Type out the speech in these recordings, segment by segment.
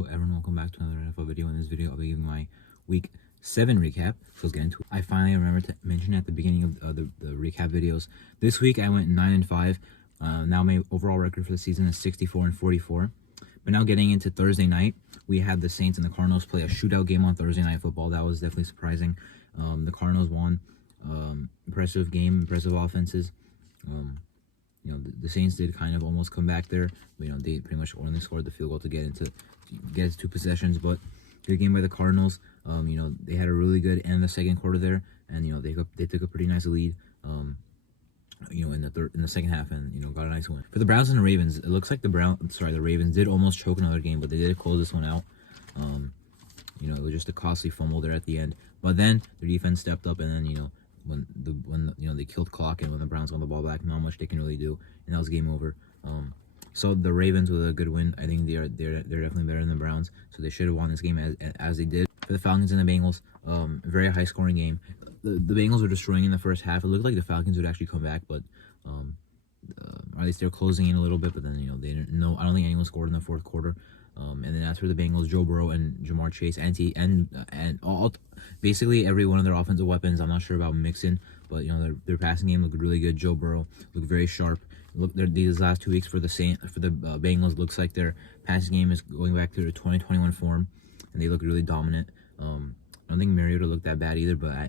Hello everyone, welcome back to another NFL video. In this video, I'll be giving my Week 7 recap. So let's get into it. I finally remember to mention at the beginning of the recap videos. This week I went 9-5. Now my overall record for the season is 64-44. But now getting into Thursday night, we had the Saints and the Cardinals play a shootout game on Thursday Night Football. That was definitely surprising. The Cardinals won. Impressive game, impressive offenses. The Saints did kind of almost come back there. They pretty much only scored the field goal to get into two possessions. But good game by the Cardinals. They had a really good end of the second quarter there, and they took a pretty nice lead. In the second half, and got a nice win. For the Browns and the Ravens, it looks like the Ravens did almost choke another game, but they did close this one out. It was just a costly fumble there at the end. But then their defense stepped up, and then when they killed clock, and when the Browns won the ball back, not much they can really do, and that was game over. So the Ravens with a good win. I think they're definitely better than the Browns, so they should have won this game as they did. For the Falcons and the Bengals, very high scoring game. The Bengals were destroying in the first half. It looked like the Falcons would actually come back, but at least they're closing in a little bit. But then they didn't know. I don't think anyone scored in the fourth quarter. And then as for the Bengals, Joe Burrow and Jamar Chase, basically every one of their offensive weapons. I'm not sure about Mixon, but their passing game looked really good. Joe Burrow looked very sharp. Look, these last 2 weeks for the Bengals looks like their passing game is going back to their 2021 form, and they look really dominant. I don't think Mariota looked that bad either, but I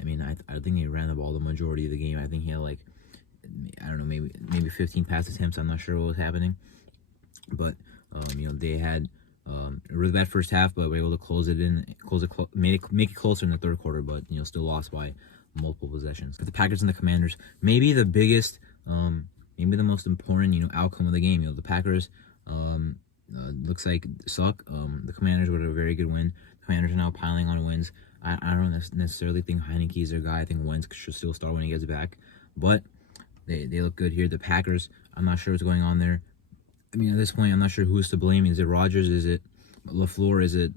think they ran the ball the majority of the game. I think he had maybe 15 pass attempts. I'm not sure what was happening, but they had a really bad first half, but were able to make it closer in the third quarter, but still lost by multiple possessions. But the Packers and the Commanders, maybe the biggest, maybe the most important outcome of the game. The Packers looks like suck. The Commanders with a very good win. The Commanders are now piling on wins. I don't necessarily think Heineke is their guy. I think Wentz should still start when he gets back, but they look good here. The Packers, I'm not sure what's going on there. At this point, I'm not sure who's to blame. Is it Rodgers? Is it LaFleur? Is it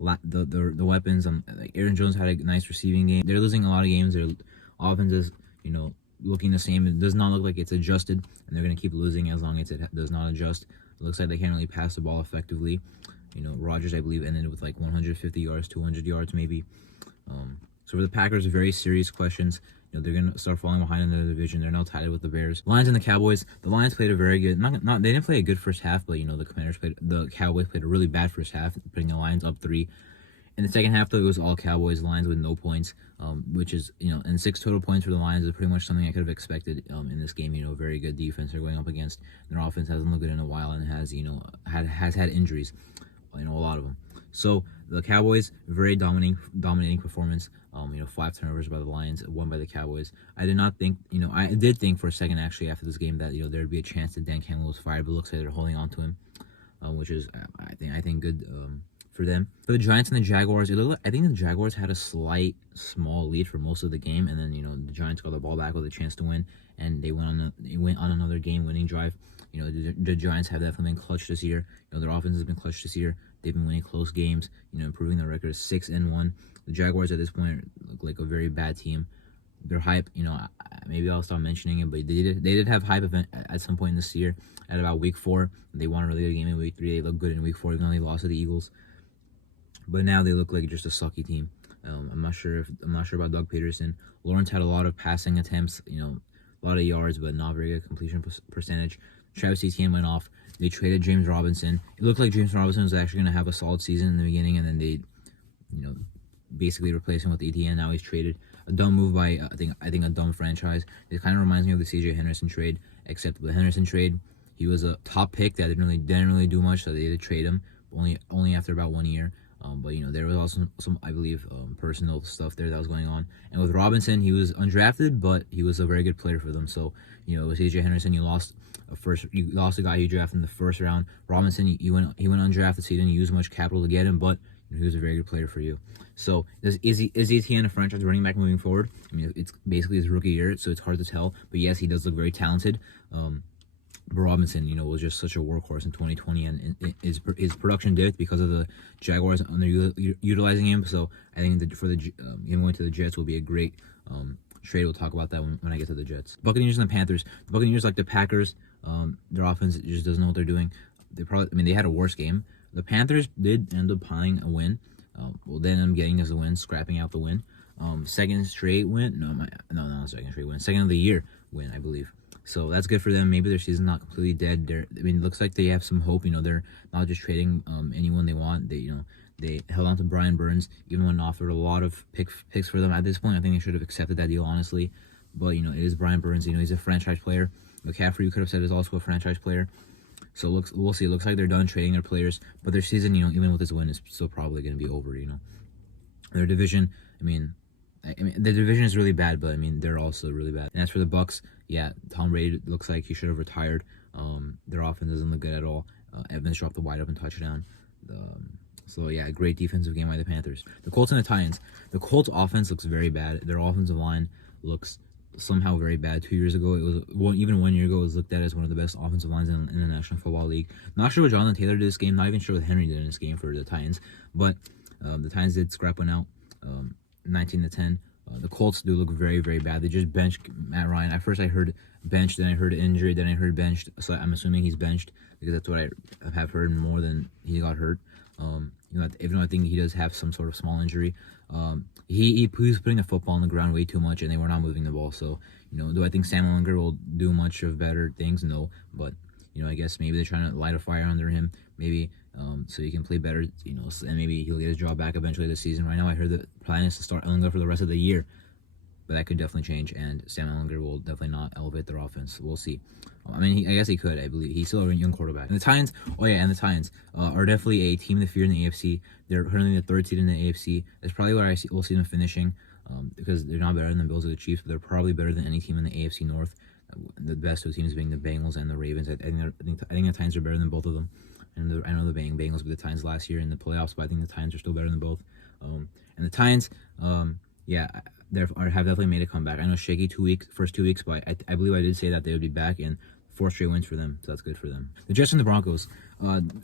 the weapons? Like Aaron Jones had a nice receiving game. They're losing a lot of games. Their offense is, looking the same. It does not look like it's adjusted, and they're going to keep losing as long as it does not adjust. It looks like they can't really pass the ball effectively. Rodgers, I believe, ended with like 150 yards, 200 yards maybe. So for the Packers, very serious questions. They're going to start falling behind in the division. They're now tied with the Bears. Lions and the Cowboys. The Lions played a very good, they didn't play a good first half, but the Cowboys played a really bad first half, putting the Lions up 3. In the second half, though, it was all Cowboys. Lions with no points, which is, and 6 total points for the Lions is pretty much something I could have expected in this game. Very good defense they're going up against. Their offense hasn't looked good in a while and has had injuries, a lot of them. So the Cowboys, very dominating performance. 5 turnovers by the Lions, 1 by the Cowboys. I did not think, I did think for a second actually after this game that there'd be a chance that Dan Campbell was fired, but it looks like they're holding on to him, which is I think good for them. For the Giants and the Jaguars, I think the Jaguars had a small lead for most of the game, and then the Giants got the ball back with a chance to win, and they went on another game-winning drive. The Giants have definitely been clutch this year. Their offense has been clutch this year. They've been winning close games. Improving their record 6-1. The Jaguars at this point look like a very bad team. Their hype, maybe I'll stop mentioning it, but they did have hype event at some point this year. At about week 4, they won a really good game in week 3. They looked good in week 4, even though they lost to the Eagles. But now they look like just a sucky team. I'm not sure about Doug Peterson. Lawrence had a lot of passing attempts, a lot of yards, but not very good completion percentage. Travis Etienne went off. They traded James Robinson. It looked like James Robinson was actually going to have a solid season in the beginning, and then they, basically replaced him with Etienne. Now he's traded. A dumb move by I think a dumb franchise. It kind of reminds me of the C.J. Henderson trade, except with the Henderson trade, he was a top pick that didn't really do much, so they did trade him only after about 1 year. But there was also some, I believe, personal stuff there that was going on. And with Robinson, he was undrafted, but he was a very good player for them. So with C.J. Henderson, you lost a guy you drafted in the first round. Robinson, he went undrafted, so you didn't use much capital to get him, but he was a very good player for you. So is Etienne a franchise running back moving forward? It's basically his rookie year, so it's hard to tell. But yes, he does look very talented. But Robinson, was just such a workhorse in 2020, and his production dipped because of the Jaguars underutilizing him. So I think for him going to the Jets will be a great trade. We'll talk about that when I get to the Jets. Buccaneers and the Panthers. The Buccaneers, like the Packers, their offense just doesn't know what they're doing. They had a worse game, The Panthers did end up piling a win. Well, they ended up getting as a win, scrapping out the win. Second straight win. Not second straight win. Second of the year win, I believe. So that's good for them. Maybe their season's not completely dead. I mean, it looks like they have some hope. They're not just trading anyone they want. They held on to Brian Burns, even when offered a lot of picks for them at this point. I think they should have accepted that deal, honestly. But it is Brian Burns. He's a franchise player. McCaffrey, you could have said, is also a franchise player. So we'll see. It looks like they're done trading their players, but their season, even with this win, is still probably going to be over. Their division. The division is really bad, but they're also really bad. And as for the Bucks, yeah, Tom Brady looks like he should have retired. Their offense doesn't look good at all. Evans dropped the wide open touchdown. So yeah, great defensive game by the Panthers. The Colts and the Titans. The Colts offense looks very bad. Their offensive line looks somehow very bad. 2 years ago, even 1 year ago, it was looked at as one of the best offensive lines in the National Football League. Not sure what Jonathan Taylor did this game. Not even sure what Henry did in this game for the Titans. But the Titans did scrap one out, 19-10. The Colts do look very, very bad. They just benched Matt Ryan. At first, I heard benched, then I heard injury, then I heard benched. So I'm assuming he's benched because that's what I have heard more than he got hurt. Even though I think he does have some sort of small injury, he was putting the football on the ground way too much, and they were not moving the ball. So, do I think Sam Ehlinger will do much of better things? No, but I guess maybe they're trying to light a fire under him, maybe so he can play better, and maybe he'll get his job back eventually this season. Right now, I heard the plan is to start Ehlinger for the rest of the year, but that could definitely change, and Sam Ehlinger will definitely not elevate their offense. We'll see. I guess he could. I believe he's still a young quarterback. And the Titans, the Titans are definitely a team to fear in the AFC. They're currently the third seed in the AFC. That's probably where we'll see them finishing, because they're not better than the Bills or the Chiefs, but they're probably better than any team in the AFC North. The best two teams being the Bengals and the Ravens. I think the Titans are better than both of them. And I know the Bengals beat the Titans last year in the playoffs, but I think the Titans are still better than both. And the Titans, they have definitely made a comeback. I know shaky first 2 weeks, but I believe I did say that they would be back, and 4 straight wins for them, so that's good for them. The Jets and the Broncos.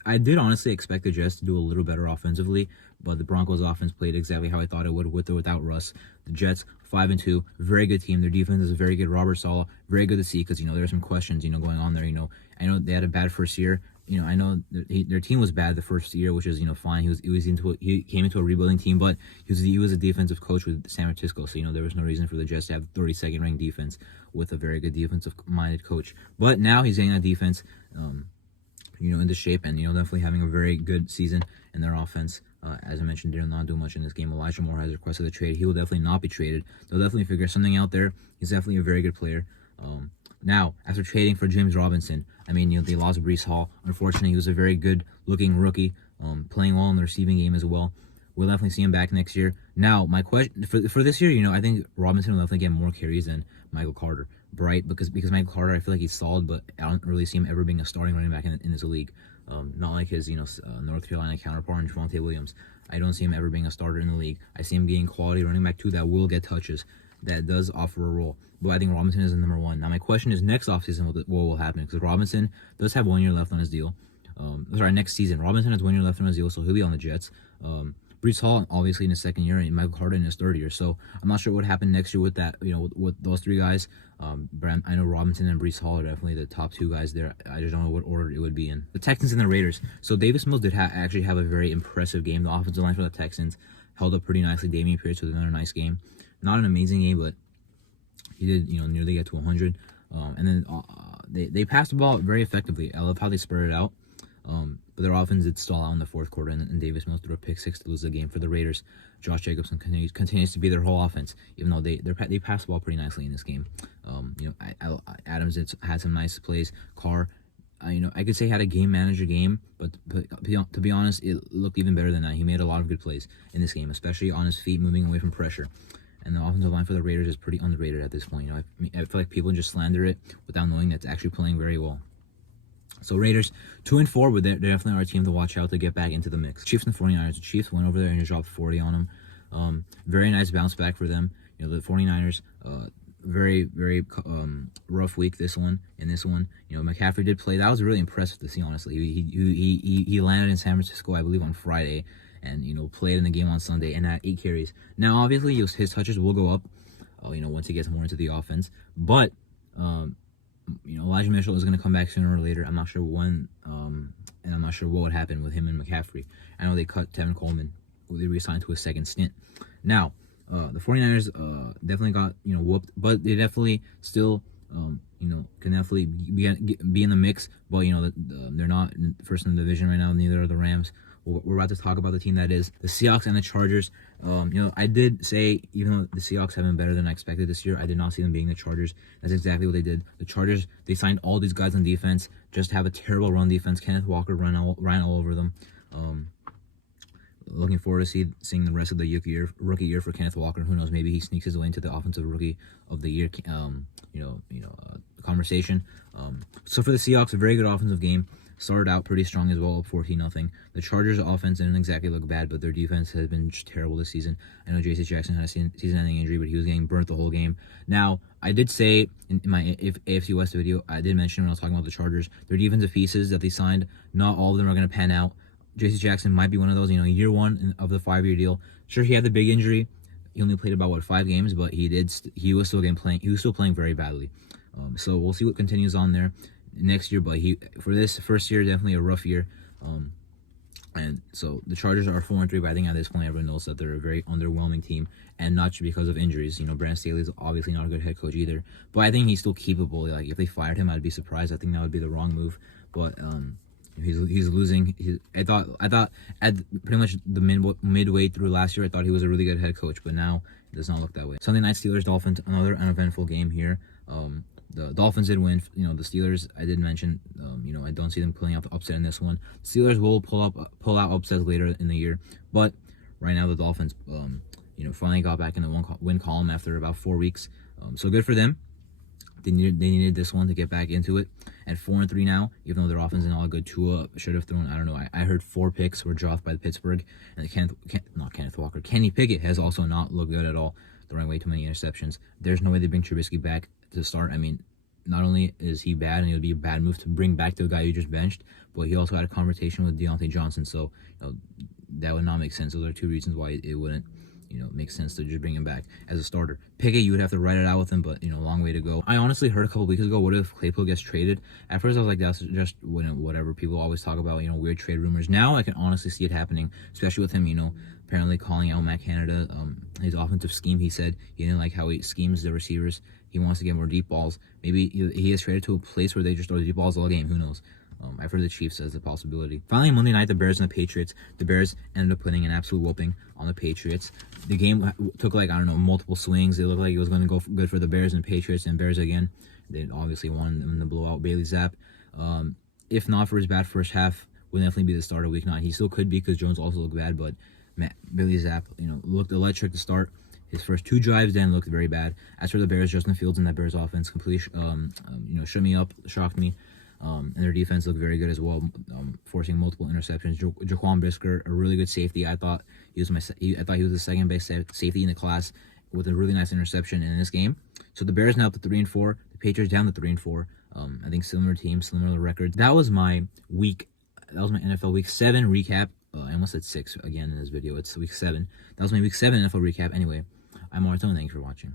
I did honestly expect the Jets to do a little better offensively, but the Broncos offense played exactly how I thought it would with or without Russ. The Jets, 5-2, very good team. Their defense is very good. Robert Saleh, very good to see, because there are some questions going on there. I know they had a bad first year. I know their team was bad the first year, which is fine. He came into a rebuilding team, but he was a defensive coach with San Francisco, so there was no reason for the Jets to have 32nd ranked defense with a very good defensive minded coach. But now he's getting that defense, into shape, and definitely having a very good season in their offense. As I mentioned, they're not doing much in this game. Elijah Moore has requested a trade. He will definitely not be traded. They'll definitely figure something out there. He's definitely a very good player. Now, after trading for James Robinson, they lost Breece Hall. Unfortunately, he was a very good-looking rookie, playing well in the receiving game as well. We'll definitely see him back next year. Now, my question for this year, I think Robinson will definitely get more carries than Michael Carter, right? Because Michael Carter, I feel like he's solid, but I don't really see him ever being a starting running back in this league. Not like his, North Carolina counterpart in Javonte Williams. I don't see him ever being a starter in the league. I see him being quality running back too that will get touches, that does offer a role. But I think Robinson is the number one. Now, my question is next offseason, what will happen? Because Robinson does have 1 year left on his deal. Next season. Robinson has 1 year left on his deal, so he'll be on the Jets. Breece Hall, obviously, in his second year, and Michael Carter in his third year. So I'm not sure what happened next year with that, with those three guys. But I know Robinson and Breece Hall are definitely the top two guys there. I just don't know what order it would be in. The Texans and the Raiders. So Davis Mills did actually have a very impressive game. The offensive line for the Texans held up pretty nicely. Dameon Pierce with another nice game. Not an amazing game, but he did, nearly get to 100. And then they passed the ball very effectively. I love how they spread it out. But their offense did stall out in the fourth quarter, and Davis Mills threw a pick six to lose the game for the Raiders. Josh Jacobson continues to be their whole offense, even though they passed the ball pretty nicely in this game. Adams had some nice plays. Carr, I could say had a game manager game, but to be honest, it looked even better than that. He made a lot of good plays in this game, especially on his feet, moving away from pressure. And the offensive line for the Raiders is pretty underrated at this point. I feel like people just slander it without knowing that it's actually playing very well. So Raiders, 2-4, but they're definitely our team to watch out to get back into the mix. Chiefs and 49ers. The Chiefs went over there and just dropped 40 on them. Very nice bounce back for them. The 49ers, very, very rough week this one. McCaffrey did play. That was really impressive to see, honestly. He landed in San Francisco, I believe, on Friday, and played in the game on Sunday and had 8 carries. Now, obviously, his touches will go up, once he gets more into the offense. But Elijah Mitchell is going to come back sooner or later. I'm not sure when, and I'm not sure what would happen with him and McCaffrey. I know they cut Tevin Coleman, who they re-signed to a second stint. Now, the 49ers definitely got whooped, but they definitely still can definitely be in the mix. But they're not first in the division right now. Neither are the Rams. We're about to talk about the team that is the Seahawks and the Chargers. I did say, even though the Seahawks have been better than I expected this year, I did not see them being the Chargers. That's exactly what they did. The Chargers, they signed all these guys on defense, just to have a terrible run defense. Kenneth Walker ran all over them. Looking forward to seeing the rest of the rookie year for Kenneth Walker. Who knows? Maybe he sneaks his way into the offensive rookie of the year, conversation. So for the Seahawks, a very good offensive game. Started out pretty strong as well, up 14-0. The Chargers' offense didn't exactly look bad, but their defense has been just terrible this season. I know J.C. Jackson had a season-ending injury, but he was getting burnt the whole game. Now, I did say in my AFC West video, I did mention when I was talking about the Chargers, their defensive pieces that they signed, not all of them are going to pan out. J.C. Jackson might be one of those, year one of the 5-year deal. Sure, he had the big injury. He only played about 5 games, but he was still playing very badly. So we'll see what continues on there next year, but for this first year, definitely a rough year. And so the Chargers are 4-3, but I think at this point everyone knows that they're a very underwhelming team, and not just because of injuries. Brandon Staley is obviously not a good head coach either, but I think he's still keepable. Like, if they fired him, I'd be surprised. I think that would be the wrong move, but he's losing. I thought at pretty much the midway through last year, I thought he was a really good head coach, but now it does not look that way. Sunday night, Steelers Dolphins, another uneventful game here. The Dolphins did win. The Steelers, I did mention, I don't see them pulling out the upset in this one. The Steelers will pull out upsets later in the year, but right now the Dolphins, finally got back in the win column after about 4 weeks. So good for them. They needed this one to get back into it. At 4-3 now, even though their offense isn't all good, Tua should have thrown, I don't know, I heard 4 picks were dropped by the Pittsburgh, and Kenny Pickett has also not looked good at all, throwing way too many interceptions. There's no way they bring Trubisky back to start. I mean, not only is he bad, and it would be a bad move to bring back the guy you just benched, but he also had a conversation with Deontay Johnson, so that would not make sense. Those are 2 reasons why it wouldn't make sense to just bring him back as a starter. Pickett, you would have to ride it out with him, but a long way to go. I honestly heard a couple weeks ago, what if Claypool gets traded? At first I was like, that's just whatever. People always talk about weird trade rumors. Now I can honestly see it happening, especially with him apparently calling out Matt Canada, his offensive scheme. He said he didn't like how he schemes the receivers. He wants to get more deep balls. Maybe he is traded to a place where they just throw deep balls all game. Who knows? I've heard the Chiefs as a possibility. Finally, Monday night, the Bears and the Patriots. The Bears ended up putting an absolute whooping on the Patriots. The game took multiple swings. It looked like it was going to go good for the Bears and Patriots, and Bears again. They obviously won in the blowout. Bailey Zapp, if not for his bad first half, would definitely be the starter week 9. He still could be because Jones also looked bad, but Bailey Zapp, looked electric to start. His first 2 drives then looked very bad. As for the Bears, Justin Fields and that Bears offense completely, shocked me. And their defense looked very good as well, forcing multiple interceptions. Jaquan Brisker, a really good safety. I thought he was the second best safety in the class, with a really nice interception in this game. So the Bears now up to 3-4. The Patriots down to 3-4. I think similar teams, similar records. That was my NFL Week 7 recap. I almost said 6 again in this video. It's Week 7. That was my Week 7 NFL recap. Anyway, I'm Martin. Thanks for watching.